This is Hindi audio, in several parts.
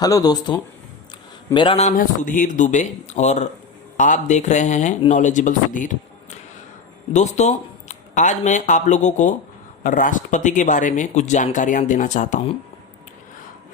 हेलो दोस्तों, मेरा नाम है सुधीर दुबे और आप देख रहे हैं नॉलेजेबल सुधीर। दोस्तों, आज मैं आप लोगों को राष्ट्रपति के बारे में कुछ जानकारियाँ देना चाहता हूँ।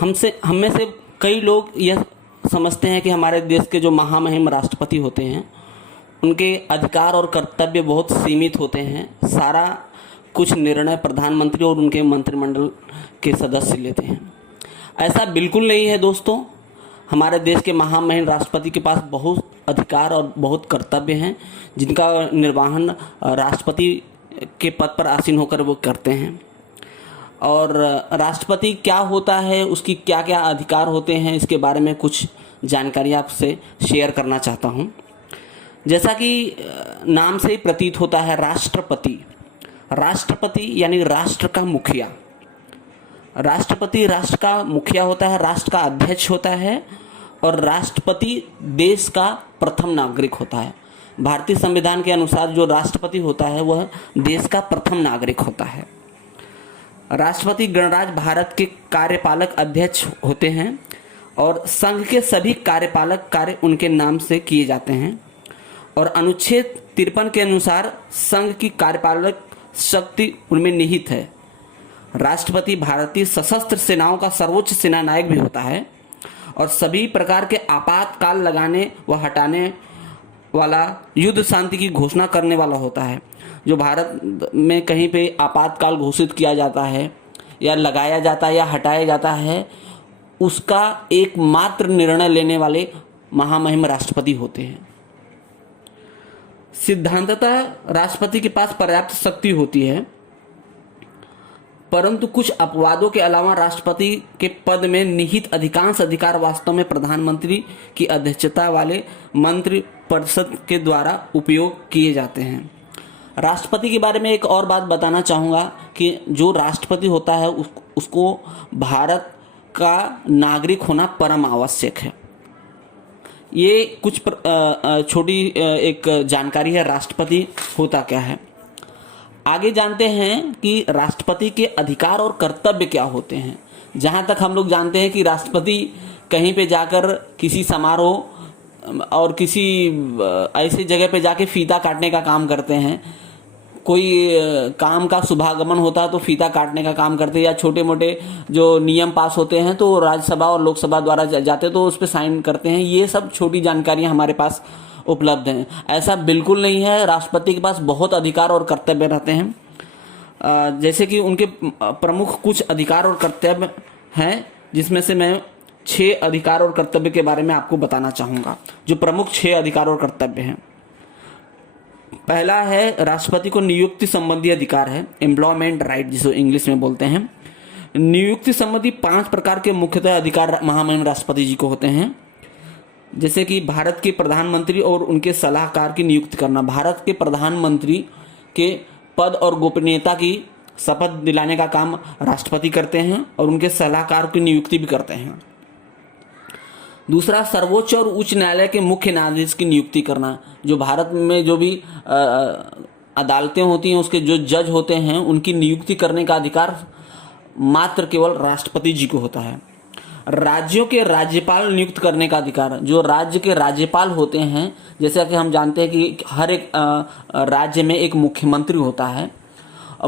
हम में से कई लोग यह समझते हैं कि हमारे देश के जो महामहिम राष्ट्रपति होते हैं उनके अधिकार और कर्तव्य बहुत सीमित होते हैं। सारा कुछ निर्णय प्रधानमंत्री और उनके मंत्रिमंडल के सदस्य लेते हैं। ऐसा बिल्कुल नहीं है दोस्तों। हमारे देश के महामहिम राष्ट्रपति के पास बहुत अधिकार और बहुत कर्तव्य हैं, जिनका निर्वहन राष्ट्रपति के पद पर आसीन होकर वो करते हैं। और राष्ट्रपति क्या होता है, उसकी क्या क्या अधिकार होते हैं, इसके बारे में कुछ जानकारी आपसे शेयर करना चाहता हूँ। जैसा कि नाम से ही प्रतीत होता है, राष्ट्रपति राष्ट्रपति यानी राष्ट्र का मुखिया। राष्ट्रपति राष्ट्र का मुखिया होता है, राष्ट्र का अध्यक्ष होता है और राष्ट्रपति देश का प्रथम नागरिक होता है। भारतीय संविधान के अनुसार जो राष्ट्रपति होता है वह देश का प्रथम नागरिक होता है। राष्ट्रपति गणराज्य भारत के कार्यपालक अध्यक्ष होते हैं और संघ के सभी कार्यपालक कार्य उनके नाम से किए जाते हैं। और अनुच्छेद 53 के अनुसार संघ की कार्यपालक शक्ति उनमें निहित है। राष्ट्रपति भारतीय सशस्त्र सेनाओं का सर्वोच्च सेनानायक भी होता है और सभी प्रकार के आपातकाल लगाने व हटाने वाला, युद्ध शांति की घोषणा करने वाला होता है। जो भारत में कहीं पे आपातकाल घोषित किया जाता है या लगाया जाता है या हटाया जाता है, उसका एकमात्र निर्णय लेने वाले महामहिम राष्ट्रपति होते हैं। सिद्धांततः राष्ट्रपति के पास पर्याप्त शक्ति होती है, परंतु कुछ अपवादों के अलावा राष्ट्रपति के पद में निहित अधिकांश अधिकार वास्तव में प्रधानमंत्री की अध्यक्षता वाले मंत्रिपरिषद के द्वारा उपयोग किए जाते हैं। राष्ट्रपति के बारे में एक और बात बताना चाहूँगा कि जो राष्ट्रपति होता है उसको भारत का नागरिक होना परम आवश्यक है। ये कुछ छोटी एक जानकारी है, राष्ट्रपति होता क्या है। आगे जानते हैं कि राष्ट्रपति के अधिकार और कर्तव्य क्या होते हैं। जहाँ तक हम लोग जानते हैं कि राष्ट्रपति कहीं पे जाकर किसी समारोह और किसी ऐसी जगह पे जाके फीता काटने का काम करते हैं। कोई काम का शुभागमन होता है तो फीता काटने का काम करते हैं, या छोटे मोटे जो नियम पास होते हैं तो राज्यसभा और लोकसभा द्वारा जाते तो उस पर साइन करते हैं। ये सब छोटी जानकारियाँ हमारे पास उपलब्ध हैं। ऐसा बिल्कुल नहीं है। राष्ट्रपति के पास बहुत अधिकार और कर्तव्य रहते हैं। जैसे कि उनके प्रमुख कुछ अधिकार और कर्तव्य हैं, जिसमें से मैं 6 अधिकार और कर्तव्य के बारे में आपको बताना चाहूँगा। जो प्रमुख 6 अधिकार और कर्तव्य हैं, पहला है राष्ट्रपति को नियुक्ति संबंधी अधिकार है, एम्प्लॉयमेंट राइट जिसे इंग्लिश में बोलते हैं। नियुक्ति संबंधी 5 प्रकार के मुख्यतः अधिकार महामहिम राष्ट्रपति जी को होते हैं, जैसे कि भारत के प्रधानमंत्री और उनके सलाहकार की नियुक्ति करना। भारत के प्रधानमंत्री के पद और गोपनीयता की शपथ दिलाने का काम राष्ट्रपति करते हैं और उनके सलाहकार की नियुक्ति भी करते हैं। दूसरा, सर्वोच्च और उच्च न्यायालय के मुख्य न्यायाधीश की नियुक्ति करना। जो भारत में जो भी अदालतें होती हैं उसके जो जज होते हैं उनकी नियुक्ति करने का अधिकार मात्र केवल राष्ट्रपति जी को होता है। राज्यों के राज्यपाल नियुक्त करने का अधिकार, जो राज्य के राज्यपाल होते हैं, जैसा कि हम जानते हैं कि हर एक राज्य में एक मुख्यमंत्री होता है।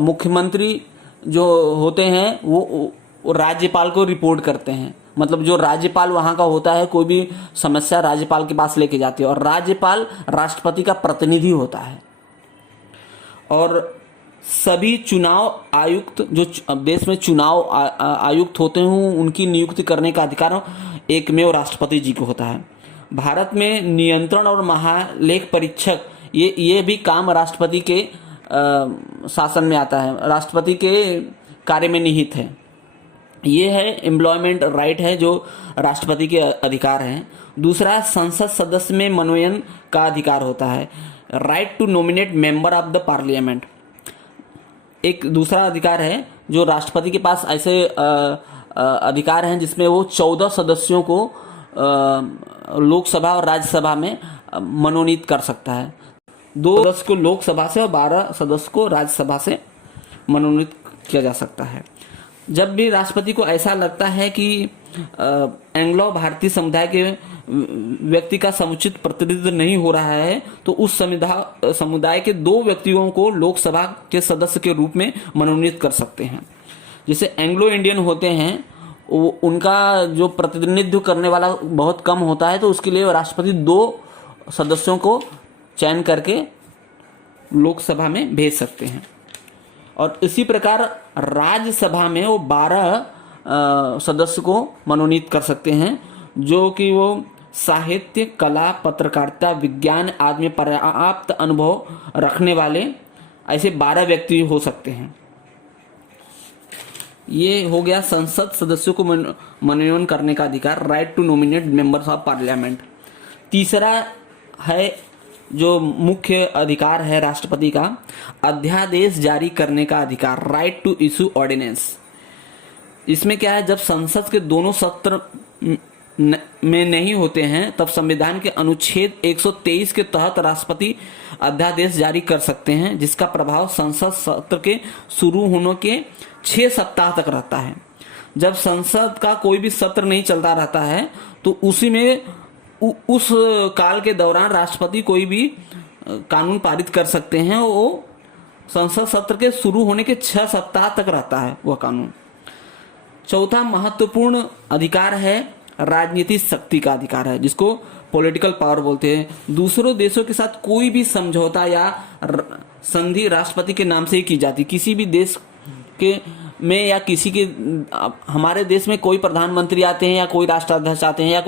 मुख्यमंत्री जो होते हैं वो राज्यपाल को रिपोर्ट करते हैं। मतलब जो राज्यपाल वहाँ का होता है, कोई भी समस्या राज्यपाल के पास लेके जाती है और राज्यपाल राष्ट्रपति का प्रतिनिधि होता है। और सभी चुनाव आयुक्त, जो देश में चुनाव आयुक्त होते हैं, उनकी नियुक्ति करने का अधिकार एकमेव राष्ट्रपति जी को होता है। भारत में नियंत्रण और महालेख परीक्षक ये भी काम राष्ट्रपति के शासन में आता है, राष्ट्रपति के कार्य में निहित है। ये है एम्प्लॉयमेंट राइट है जो राष्ट्रपति के अधिकार हैं। दूसरा, संसद सदस्य में मनोनयन का अधिकार होता है, right to nominate member of the parliament. एक दूसरा अधिकार है जो राष्ट्रपति के पास ऐसे अधिकार हैं जिसमें वो 14 सदस्यों को लोकसभा और राज्यसभा में मनोनीत कर सकता है। 2 सदस्य को लोकसभा से और 12 सदस्य को राज्यसभा से मनोनीत किया जा सकता है। जब भी राष्ट्रपति को ऐसा लगता है कि एंग्लो भारतीय समुदाय के व्यक्ति का समुचित प्रतिनिधित्व नहीं हो रहा है, तो उस समुदाय के 2 व्यक्तियों को लोकसभा के सदस्य के रूप में मनोनीत कर सकते हैं। जैसे एंग्लो इंडियन होते हैं, उनका जो प्रतिनिधित्व करने वाला बहुत कम होता है, तो उसके लिए राष्ट्रपति 2 सदस्यों को चयन करके लोकसभा में भेज सकते हैं। और इसी प्रकार राज्यसभा में वो 12 सदस्य को मनोनीत कर सकते हैं, जो कि वो साहित्य, कला, पत्रकारिता, विज्ञान आदि में पर्याप्त अनुभव रखने वाले ऐसे 12 व्यक्ति हो सकते हैं। ये हो गया संसद सदस्यों को मनोनयन करने का अधिकार, right to nominate members of parliament. तीसरा है जो मुख्य अधिकार है राष्ट्रपति का, अध्यादेश जारी करने का अधिकार, राइट टू इशू ऑर्डिनेंस। इसमें क्या है, जब संसद के दोनों सत्र में नहीं होते हैं, तब संविधान के अनुच्छेद 123 के तहत राष्ट्रपति अध्यादेश जारी कर सकते हैं, जिसका प्रभाव संसद सत्र के शुरू होने के 6 सप्ताह तक रहता है। जब संसद का कोई भी सत्र नहीं चलता रहता है, तो उसी में उस काल के दौरान राष्ट्रपति कोई भी कानून पारित कर सकते हैं। वो संसद सत्र के शुरू होने के 6 सप्ताह तक रहता है वह कानून। चौथा महत्वपूर्ण अधिकार है राजनीतिक शक्ति का अधिकार है, जिसको पॉलिटिकल पावर बोलते हैं। दूसरों देशों के साथ कोई भी समझौता या संधि राष्ट्रपति के नाम से ही की जाती। किसी भी देश के में या किसी के हमारे देश में कोई प्रधानमंत्री आते हैं या कोई राष्ट्राध्यक्ष आते हैं या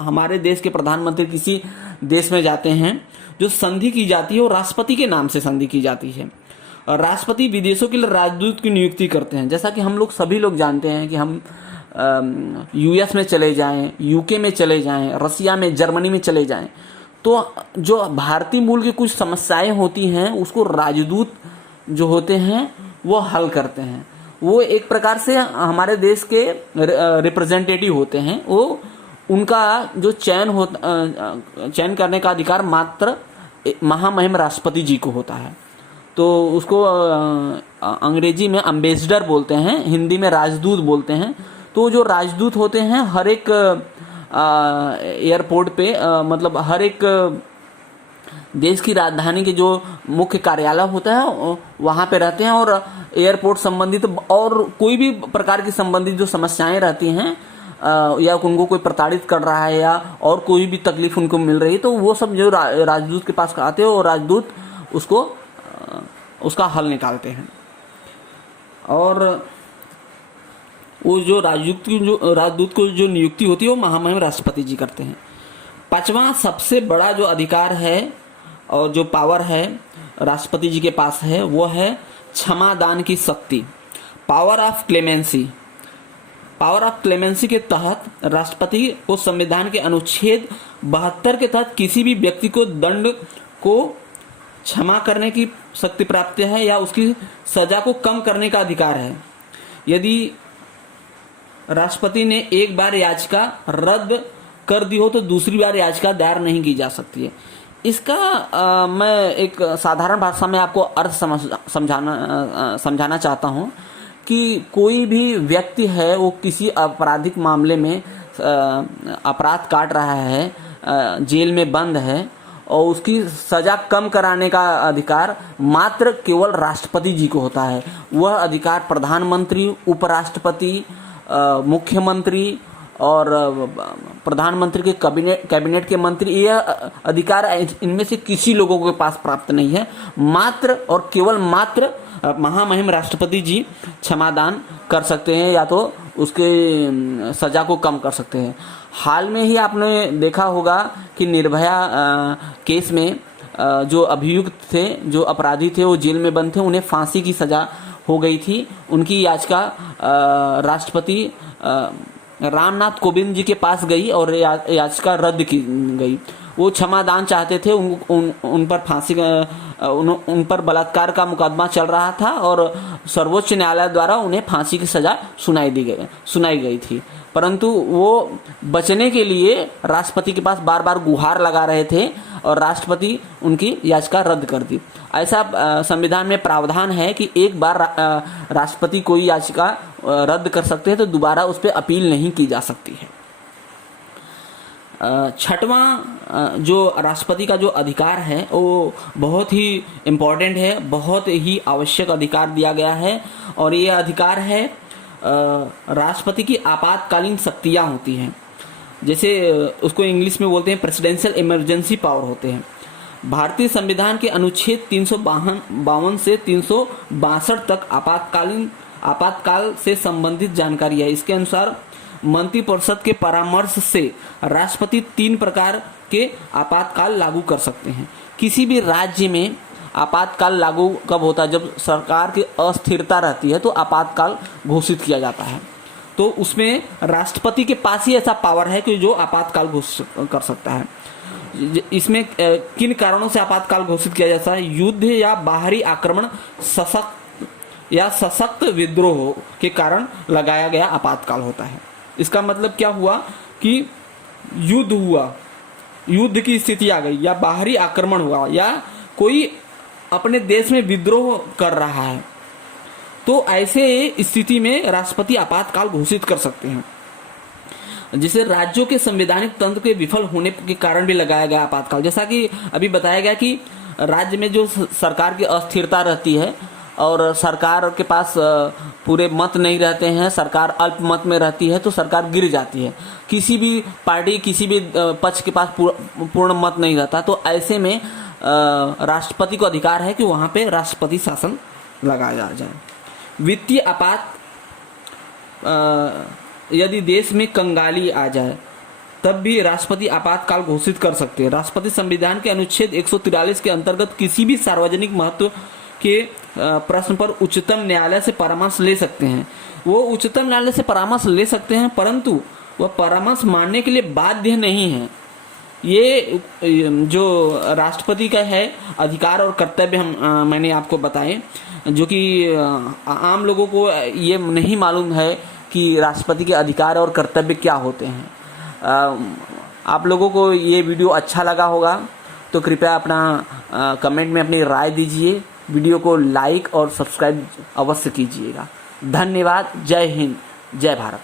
हमारे देश के प्रधानमंत्री किसी देश में जाते हैं, जो संधि की जाती है वो राष्ट्रपति के नाम से संधि की जाती है। और राष्ट्रपति विदेशों के लिए राजदूत की नियुक्ति करते हैं। जैसा कि हम लोग सभी लोग जानते हैं कि हम यूएस में चले जाएं, यूके में चले जाएं, रसिया में, जर्मनी में चले जाएं, तो जो भारतीय मूल की कुछ समस्याएं होती हैं उसको राजदूत जो होते हैं वो हल करते हैं। वो एक प्रकार से हमारे देश के रिप्रेजेंटेटिव होते हैं। वो उनका जो चयन करने का अधिकार मात्र महामहिम राष्ट्रपति जी को होता है। तो उसको अंग्रेजी में एम्बेसडर बोलते हैं, हिंदी में राजदूत बोलते हैं। तो जो राजदूत होते हैं हर एक एयरपोर्ट पे मतलब हर एक देश की राजधानी के जो मुख्य कार्यालय होता है वहाँ पे रहते हैं, और एयरपोर्ट संबंधित और कोई भी प्रकार की संबंधित जो समस्याएं रहती हैं या उनको कोई प्रताड़ित कर रहा है या और कोई भी तकलीफ उनको मिल रही है, तो वो सब जो राजदूत के पास आते हैं और राजदूत उसका हल निकालते हैं। और वो जो राजदूत को जो नियुक्ति होती है वो महामहिम राष्ट्रपति जी करते हैं। 5वां सबसे बड़ा जो अधिकार है और जो पावर है राष्ट्रपति जी के पास है वो है क्षमादान की शक्ति, power of clemency. Power of clemency के तहत राष्ट्रपति को संविधान के अनुच्छेद 72 के तहत किसी भी व्यक्ति को दंड को क्षमा करने की शक्ति प्राप्त है या उसकी सजा को कम करने का अधिकार है। यदि राष्ट्रपति ने एक बार याचिका रद्द कर दी हो तो दूसरी बार याचिका दायर नहीं की जा सकती है। इसका मैं एक साधारण भाषा में आपको अर्थ समझाना चाहता हूँ कि कोई भी व्यक्ति है वो किसी आपराधिक मामले में अपराध काट रहा है, जेल में बंद है, और उसकी सजा कम कराने का अधिकार मात्र केवल राष्ट्रपति जी को होता है। वह अधिकार प्रधानमंत्री, उपराष्ट्रपति, मुख्यमंत्री और प्रधानमंत्री के कैबिनेट के मंत्री, यह अधिकार इनमें से किसी लोगों के पास प्राप्त नहीं है। मात्र और केवल मात्र महामहिम राष्ट्रपति जी क्षमादान कर सकते हैं या तो उसके सजा को कम कर सकते हैं। हाल में ही आपने देखा होगा कि निर्भया केस में जो अभियुक्त थे, जो अपराधी थे, वो जेल में बंद थे, उन्हें फांसी की सजा हो गई थी। उनकी याचिका राष्ट्रपति रामनाथ कोविंद जी के पास गई और याचिका रद्द की गई। वो क्षमादान चाहते थे, उन पर फांसी उन पर बलात्कार का मुकदमा चल रहा था और सर्वोच्च न्यायालय द्वारा उन्हें फांसी की सजा सुनाई गई थी। परंतु वो बचने के लिए राष्ट्रपति के पास बार बार गुहार लगा रहे थे और राष्ट्रपति उनकी याचिका रद्द कर दी। ऐसा संविधान में प्रावधान है कि एक बार राष्ट्रपति कोई याचिका रद्द कर सकते हैं तो दोबारा उस पर अपील नहीं की जा सकती है। छठवां जो राष्ट्रपति का जो अधिकार है वो बहुत ही इम्पोर्टेंट है, बहुत ही आवश्यक अधिकार दिया गया है और ये अधिकार है राष्ट्रपति की आपातकालीन शक्तियाँ होती हैं, जैसे उसको इंग्लिश में बोलते हैं प्रेसिडेंशियल इमरजेंसी पावर होते हैं। भारतीय संविधान के अनुच्छेद 352 से 362 तक आपातकाल से संबंधित जानकारी है। इसके अनुसार मंत्रिपरिषद के परामर्श से राष्ट्रपति 3 प्रकार के आपातकाल लागू कर सकते हैं। किसी भी राज्य में आपातकाल लागू कब होता है? जब सरकार की अस्थिरता रहती है तो आपातकाल घोषित किया जाता है। तो उसमें राष्ट्रपति के पास ही ऐसा पावर है कि जो आपातकाल घोषित कर सकता है। इसमें किन कारणों से आपातकाल घोषित किया जाता है? युद्ध या बाहरी आक्रमण, सशक्त विद्रोह के कारण लगाया गया आपातकाल होता है। इसका मतलब क्या हुआ कि युद्ध हुआ, युद्ध की स्थिति आ गई, या बाहरी आक्रमण हुआ, या कोई अपने देश में विद्रोह कर रहा है, तो ऐसे स्थिति में राष्ट्रपति आपातकाल घोषित कर सकते हैं। जिसे राज्यों के संवैधानिक तंत्र के विफल होने के कारण भी लगाया गया आपातकाल। जैसा कि अभी बताया गया कि राज्य में जो सरकार की अस्थिरता रहती है और सरकार के पास पूरे मत नहीं रहते हैं, सरकार अल्प मत में रहती है, तो सरकार गिर जाती है। किसी भी पार्टी, किसी भी पक्ष के पास पूर्ण मत नहीं रहता, तो ऐसे में राष्ट्रपति को अधिकार है कि वहाँ पे राष्ट्रपति शासन लगाया जाए। वित्तीय आपात, यदि देश में कंगाली आ जाए तब भी राष्ट्रपति आपातकाल घोषित कर सकते हैं। राष्ट्रपति संविधान के अनुच्छेद 143 के अंतर्गत किसी भी सार्वजनिक महत्व के प्रश्न पर उच्चतम न्यायालय से परामर्श ले सकते हैं। वो उच्चतम न्यायालय से परामर्श ले सकते हैं, परंतु वह परामर्श मानने के लिए बाध्य नहीं है। ये जो राष्ट्रपति का है अधिकार और कर्तव्य मैंने आपको बताए, जो कि आम लोगों को ये नहीं मालूम है कि राष्ट्रपति के अधिकार और कर्तव्य क्या होते हैं। आप लोगों को ये वीडियो अच्छा लगा होगा तो कृपया अपना कमेंट में अपनी राय दीजिए। वीडियो को लाइक और सब्सक्राइब अवश्य कीजिएगा। धन्यवाद। जय हिंद, जय भारत।